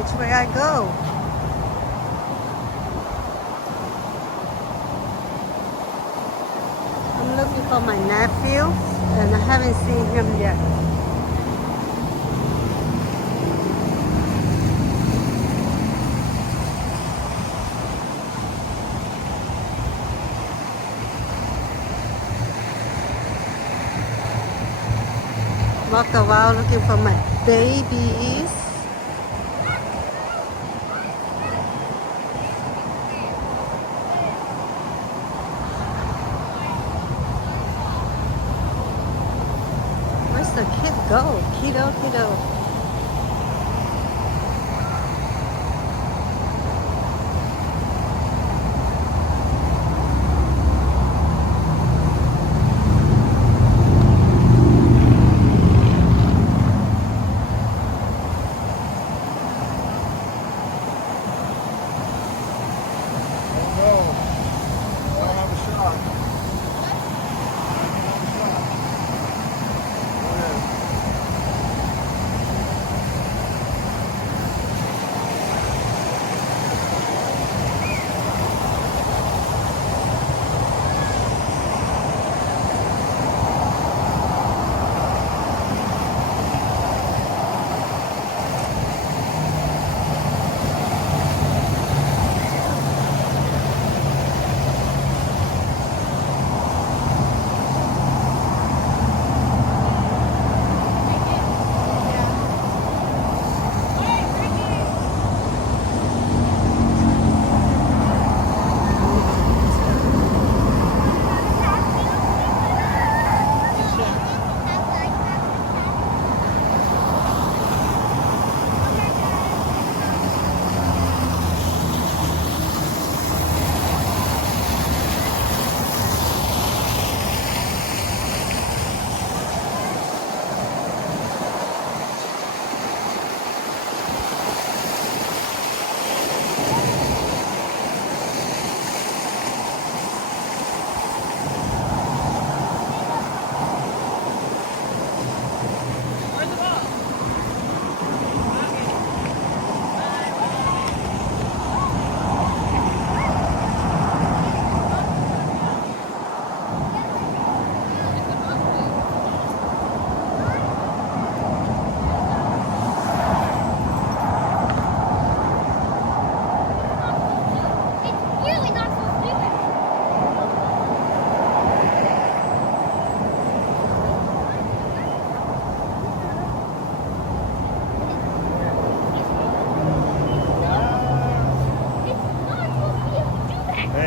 which way I go. I'm looking for my nephew, and I haven't seen him yet. Walk around looking for my babies. Where's the kid go? Kiddo, kiddo.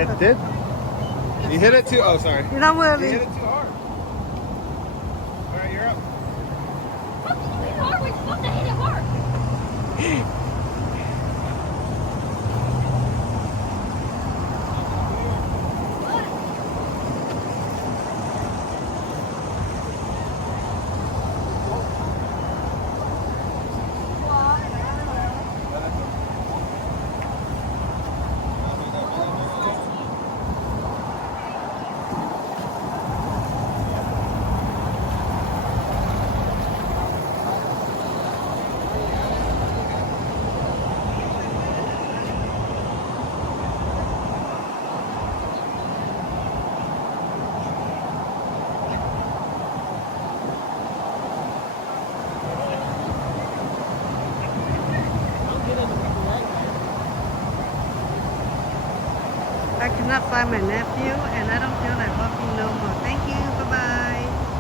It did? You hit it too? Oh, sorry. You're not You really. hit it too hard. All right, you're up. How can you hit it hard when you're supposed to hit it hard? I cannot find my nephew, and I don't feel like walking no more. Thank